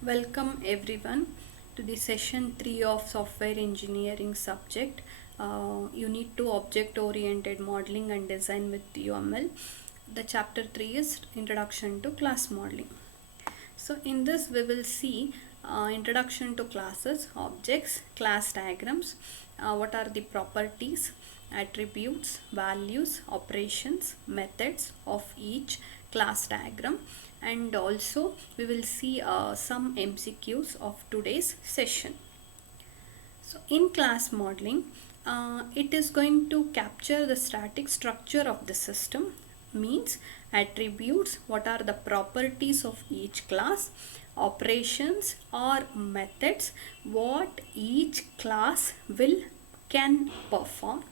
Welcome everyone to the session 3 of software engineering subject, unit 2 object oriented modeling and design with UML. The chapter 3 is introduction to class modeling. So in this we will see introduction to classes, objects, class diagrams, what are the properties, attributes, values, operations, methods of each class diagram, and also we will see some MCQs of today's session. So in class modeling, it is going to capture the static structure of the system, means attributes, what are the properties of each class, operations or methods, what each class will can perform,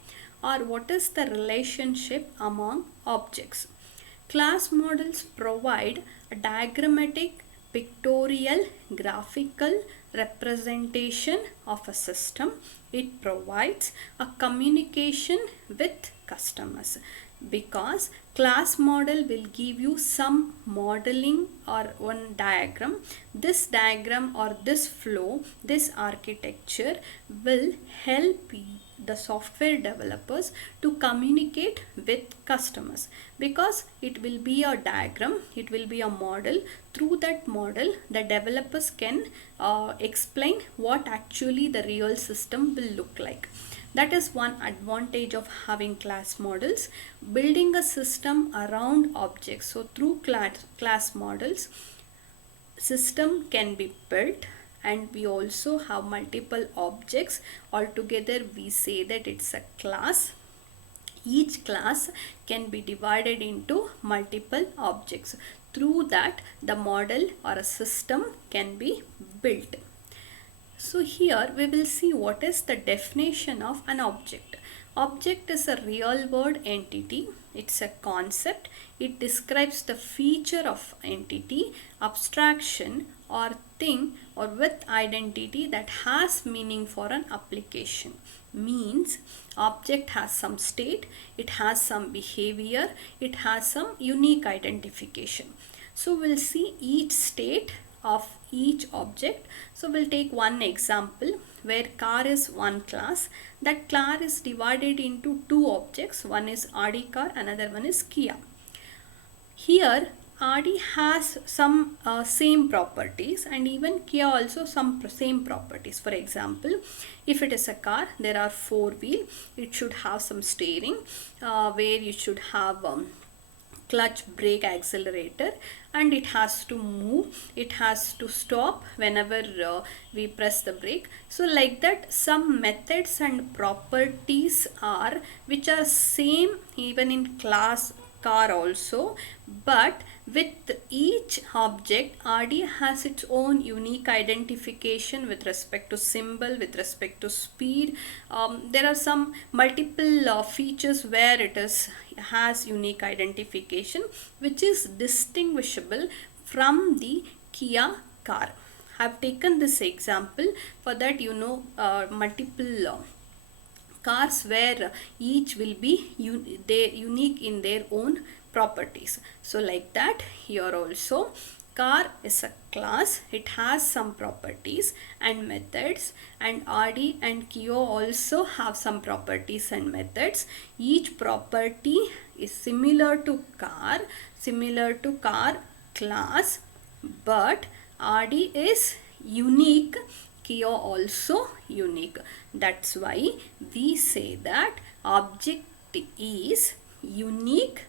or what is the relationship among objects. Class models provide a diagrammatic, pictorial, graphical representation of a system. It provides a communication with customers because class model will give you some modeling or one diagram. This diagram or this flow, this architecture will help the software developers to communicate with customers, because it will be a diagram, it will be a model. Through that model the developers can explain what actually the real system will look like. That is one advantage of having class models, building a system around objects. So through class models, system can be built, and we also have multiple objects. Altogether we say that it's a class. Each class can be divided into multiple objects. Through that the model or a system can be built. So here we will see what is the definition of an object. Object is a real world entity. It's a concept. It describes the feature of entity, abstraction or thing or with identity that has meaning for an application. Means object has some state, it has some behavior, it has some unique identification. So we'll see each state of each object. So we'll take one example where car is one class. That car is divided into two objects. One is Audi car, another one is Kia. Here Audi has some same properties, and even Kia also some same properties. For example, if it is a car, there are four wheel. It should have some steering, where you should have clutch, brake, accelerator, and it has to move, it has to stop whenever we press the brake. So like that, some methods and properties are which are same even in class car also, but with each object RD has its own unique identification with respect to symbol, with respect to speed. There are some multiple features where it is has unique identification which is distinguishable from the Kia car. I have taken this example for that multiple cars where each will be unique in their own properties. So like that, here also car is a class, it has some properties and methods, and RD and Kia also have some properties and methods. Each property is similar to car class, but RD is unique, Kia also unique. That's why we say that object is unique,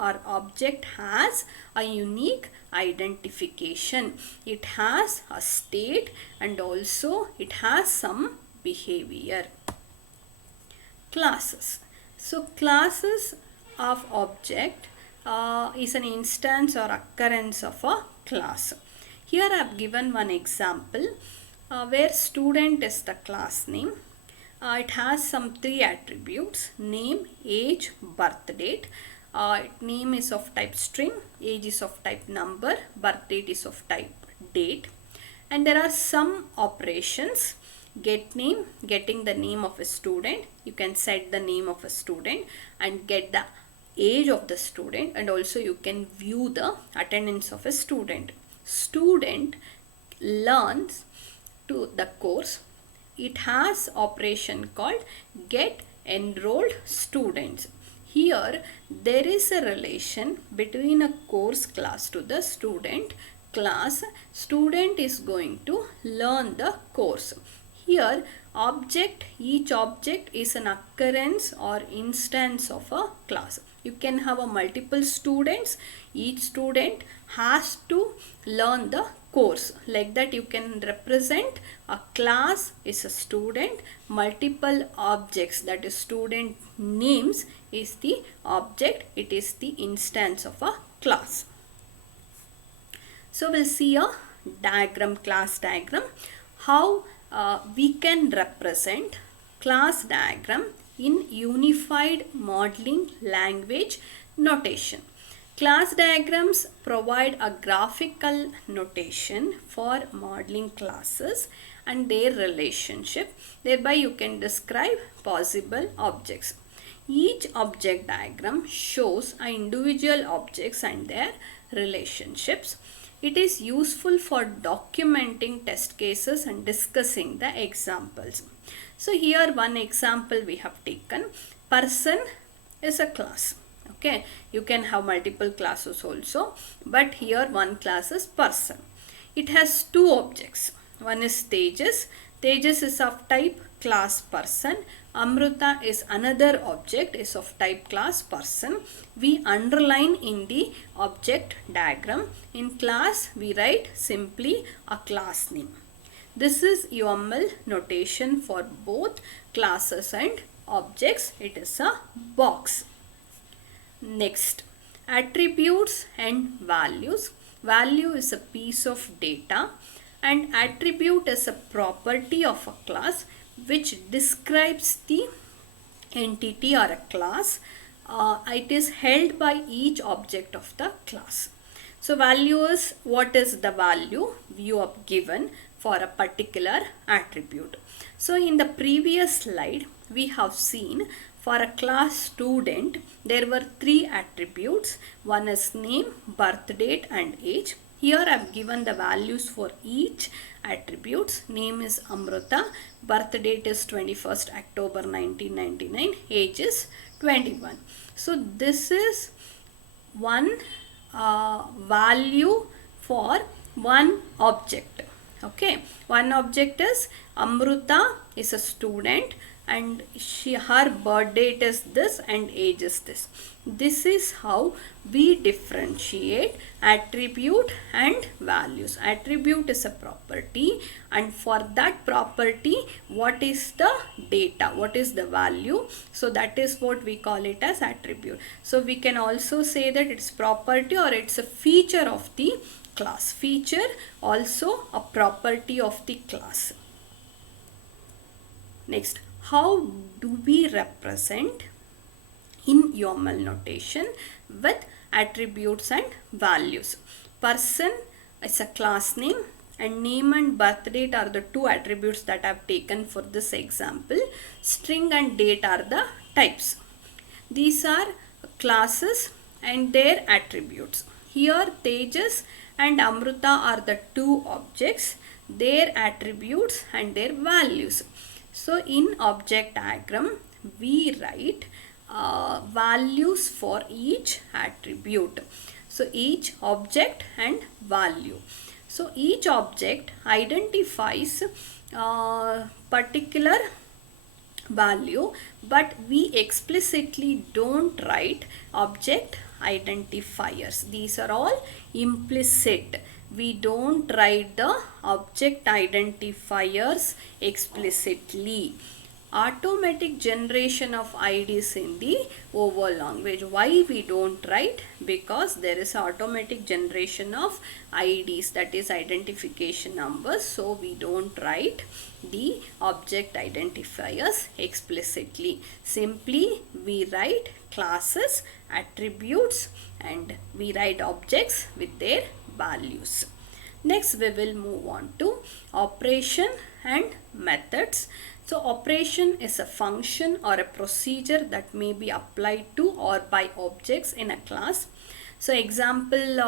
or object has a unique identification. It has a state and also it has some behavior. Classes. So classes of object is an instance or occurrence of a class. Here I have given one example where student is the class name. It has some three attributes: name, age, birth date. Name is of type string, age is of type number, birth date is of type date. And there are some operations: get name, getting the name of a student, you can set the name of a student, and get the age of the student, and also you can view the attendance of a student. Student learns to the course, it has operation called get enrolled students. Here there is a relation between a course class to the student class. Student is going to learn the course. Here each object is an occurrence or instance of a class. You can have a multiple students. Each student has to learn the course. Like that you can represent a class is a student, multiple objects, that is student names, is the object, it is the instance of a class. So we'll see a diagram, class diagram, how we can represent class diagram in unified modeling language notation. Class diagrams provide a graphical notation for modeling classes and their relationship. Thereby you can describe possible objects. Each object diagram shows individual objects and their relationships. It is useful for documenting test cases and discussing the examples. So here one example we have taken. Person is a class. Okay, you can have multiple classes also, but here one class is person. It has two objects. One is Tejas. Tejas is of type class person. Amruta is another object, is of type class person. We underline in the object diagram. In class we write simply a class name. This is UML notation for both classes and objects. It is a box. Next, attributes and values. Value is a piece of data and attribute is a property of a class which describes the entity or a class. It is held by each object of the class. So value is what is the value you have given for a particular attribute. So in the previous slide we have seen for a class student there were three attributes. One is name, birth date and age. Here I have given the values for each attributes. Name is Amruta, birth date is 21st October 1999, age is 21. So this is one value for one object. Okay, one object is Amruta is a student and her birth date is this and age is this. This is how we differentiate attribute and values. Attribute is a property and for that property what is the data, what is the value, so that is what we call it as attribute. So we can also say that it's property or it's a feature of the class. Feature also a property of the class. Next, how do we represent in UML notation with attributes and values? Person is a class name and name and birth date are the two attributes that I have taken for this example. String and date are the types. These are classes and their attributes. Here Tejas and Amruta are the two objects, their attributes and their values. So in object diagram we write values for each attribute. So each object and value. So each object identifies particular value, but we explicitly don't write object identifiers. These are all implicit. We don't write the object identifiers explicitly. Automatic generation of IDs in the OVO language. Why we don't write? Because there is automatic generation of IDs, that is identification numbers. So we don't write the object identifiers explicitly. Simply we write classes, attributes and we write objects with their values. Next we will move on to operation and methods. So operation is a function or a procedure that may be applied to or by objects in a class. So example,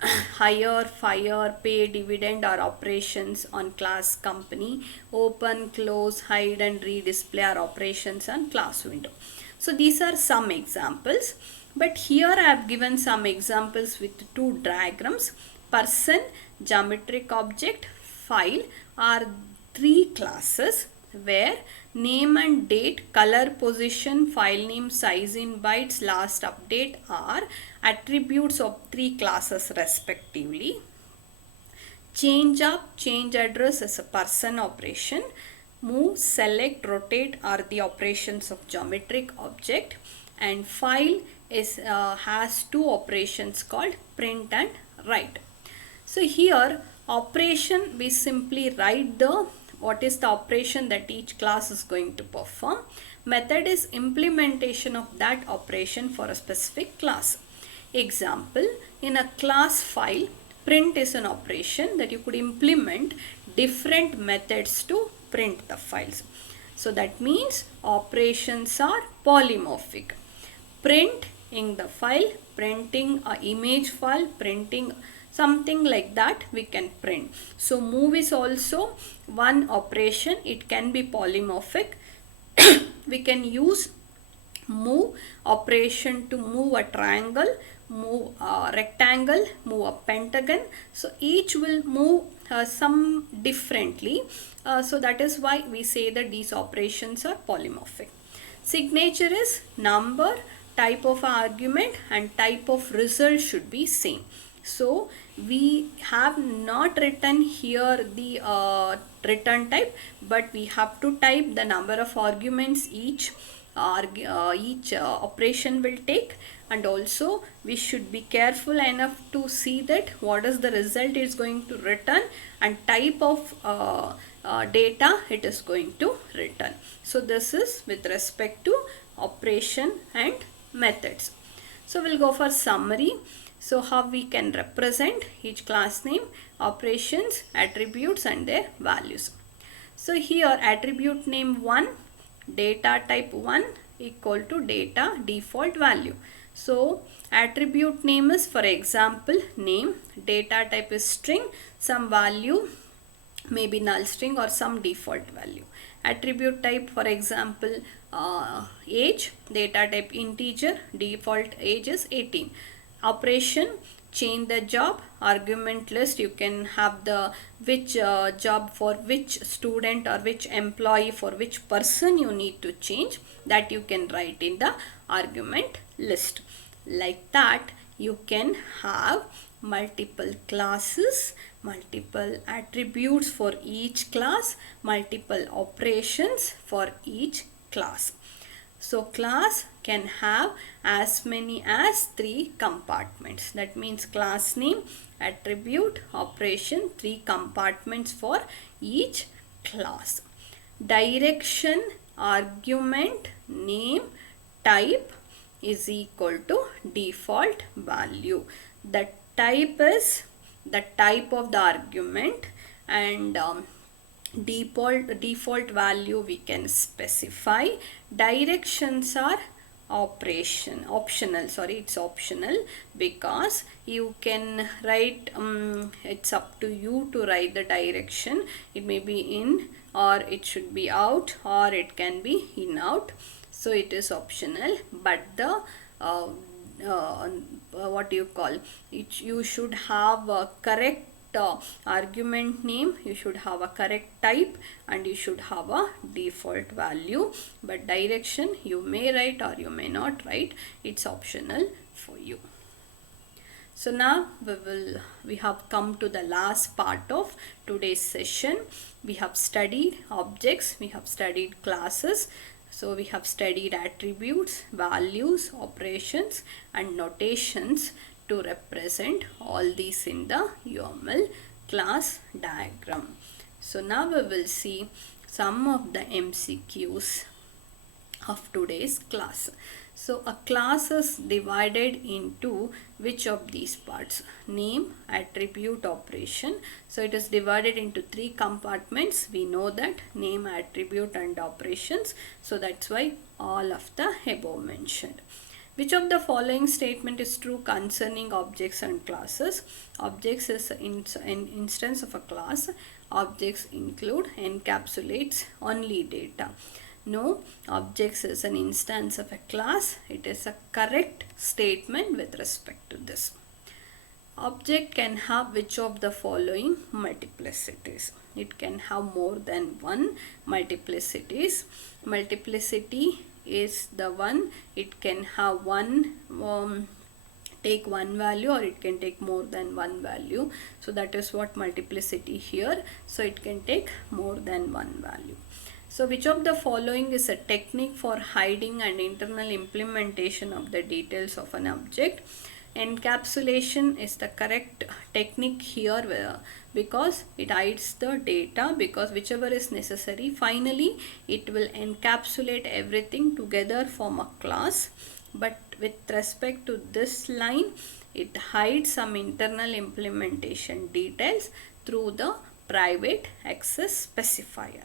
hire, fire, pay, dividend are operations on class company. Open, close, hide and redisplay are operations on class window. So these are some examples, but here I have given some examples with two diagrams. Person, geometric object, file are three classes where name and date, color, position, file name, size in bytes, last update are attributes of three classes respectively. Change up, change address is a person operation. Move, select, rotate are the operations of geometric object, and file is has two operations called print and write. So here operation, we simply write the what is the operation that each class is going to perform. Method is implementation of that operation for a specific class. Example, in a class file, print is an operation that you could implement different methods to print the files. So that means operations are polymorphic. Print in the file, printing a image file, printing something like that we can print. So move is also one operation, it can be polymorphic. We can use move operation to move a triangle, move a rectangle, move a pentagon. So each will move some differently. So that is why we say that these operations are polymorphic. Signature is number, type of argument and type of result should be same. So we have not written here the return type, but we have to type the number of arguments each operation will take, and also we should be careful enough to see that what is the result is going to return and type of data it is going to return. So this is with respect to operation and methods. So we'll go for summary. So how we can represent each class name, operations, attributes and their values. So here attribute name 1, data type 1 equal to data default value. So attribute name is, for example, name, data type is string, some value maybe null string or some default value. Attribute type, for example, age, data type integer, default age is 18. Operation, change the job, argument list, you can have the which job for which student or which employee, for which person you need to change, that you can write in the argument list. Like that you can have multiple classes, multiple attributes for each class, multiple operations for each class. So class can have as many as 3 compartments. That means class name, attribute, operation, 3 compartments for each class. Direction, argument, name, type is equal to default value. The type is the type of the argument, and default value we can specify. Directions are optional, sorry, it's optional, because you can write it's up to you to write the direction. It may be in, or it should be out, or it can be in out. So it is optional, but the what do you call it, you should have a correct argument name, you should have a correct type, and you should have a default value. But direction you may write or you may not write, it's optional for you. So now we have come to the last part of today's session. We have studied objects, we have studied classes. So we have studied attributes, values, operations and notations to represent all these in the UML class diagram. So now we will see some of the MCQs of today's class. So a class is divided into which of these parts? Name, attribute, operation. So it is divided into 3 compartments. We know that, name, attribute and operations. So that's why all of the above mentioned. Which of the following statement is true concerning objects and classes? Objects is an instance of a class. Objects include, encapsulates only data. No, objects is an instance of a class. It is a correct statement with respect to this. Object can have which of the following multiplicities? It can have more than one multiplicities. Multiplicity is the one, it can have one take one value, or it can take more than one value. So that is what multiplicity here. So it can take more than one value. So which of the following is a technique for hiding and internal implementation of the details of an object? Encapsulation is the correct technique here, because it hides the data, because whichever is necessary, finally it will encapsulate everything together form a class. But with respect to this line, it hides some internal implementation details through the private access specifier.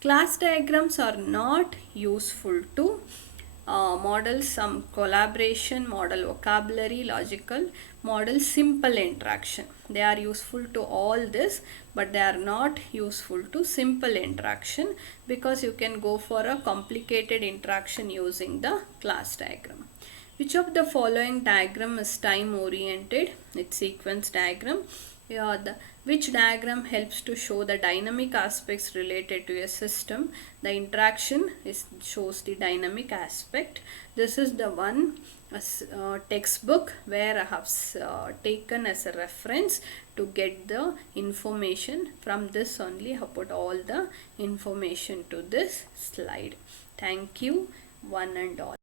Class diagrams are not useful to model some collaboration, model vocabulary, logical, model simple interaction. They are useful to all this, but they are not useful to simple interaction, because you can go for a complicated interaction using the class diagram. Which of the following diagram is time oriented? It's sequence diagram. Which diagram helps to show the dynamic aspects related to a system? The interaction shows the dynamic aspect. This is the one textbook where I have taken as a reference to get the information. From this only I have put all the information to this slide. Thank you, one and all.